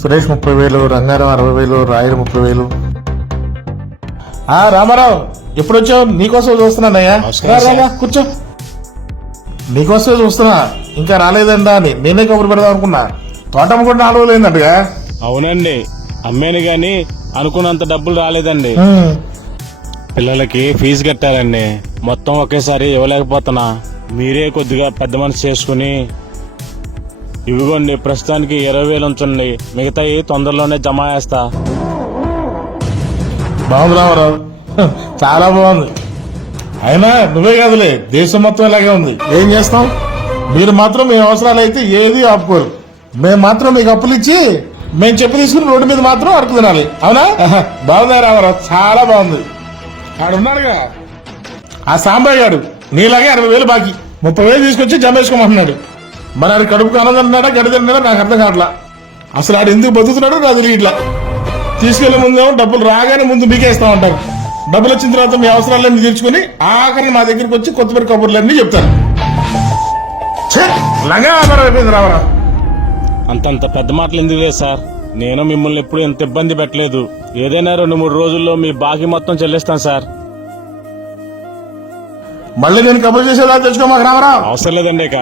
సురేష్ 30,000, రంగారావు 60,000, రాయలు 30,000. రామారావు ఎప్పుడు వచ్చావు? నీకోసం చూస్తున్నానయ్యా. కూర్చో. నీకోసమే చూస్తున్నా, ఇంకా రాలేదండా అని నేనే కబురు పెడదాం అనుకున్నా. తోటమ్మ కూడా 4 రోజులు అయిందంటగా. అవునండి, అమ్మేను గాని అనుకున్నంత డబ్బులు రాలేదండి. పిల్లలకి ఫీజు కట్టారండి, మొత్తం ఒకేసారి ఇవ్వలేకపోతున్నా. మీరే కొద్దిగా పెద్ద మనసు చేసుకుని ఇవిగోండి, ప్రస్తుతానికి 20,000 ఉంచండి, మిగతాయి తొందరలోనే జమ చేస్తా. బాగుంది రామారావు, చాలా బాగుంది. అయినా నువ్వే కాదులే, దేశం మొత్తం ఇలాగే ఉంది. ఏం చేస్తాం, మీరు మాత్రం మీ అవసరాలు అయితే ఏది ఆపుకోరు. మేము మాత్రం మీకు అప్పులు ఇచ్చి మేము చెప్పు తీసుకుని రోడ్డు మీద మాత్రం అడుగు తినాలి. అవునా? బాగుందా రామారావు? చాలా బాగుంది. ఆడున్నాడుగా ఆ సాంబయ్య గారు, నీలాగే 60,000 బాకీ, 30,000 తీసుకొచ్చి జమ వేసుకోమంటున్నాడు. మరి ఆడి కడుపుకు అన్నం తిన్నాడా గడి తిన్నాడా నాకు అర్థం కావట్లా. అసలు ఆడు ఎందుకు బతుకుతున్నాడో నాకు ఇట్లా తీసుకెళ్లే ముందేమో డబ్బులు రాగానే ముందు మీకేస్తా ఉంటారు. డబ్బులు వచ్చిన తర్వాత మీ అవసరాలన్నీ తీర్చుకుని ఆఖరి మా దగ్గరికి వచ్చి కొత్తపేట కబుర్లన్నీ చెప్తారు. లంగా వ్యాపారం అయిపోయింది రామారావు. అంతంత పెద్ద మాటలు ఎందుకు లేదు సార్, నేను మిమ్మల్ని ఎప్పుడు ఎంత ఇబ్బంది పెట్టలేదు. ఏదైనా 2-3 రోజుల్లో మీ బాకీ మొత్తం చెల్లిస్తాను సార్. మళ్ళీ నేను కబుర్ చేసేదా తెచ్చుకో మాకు రామారావు. అవసరం లేదండి. ఇక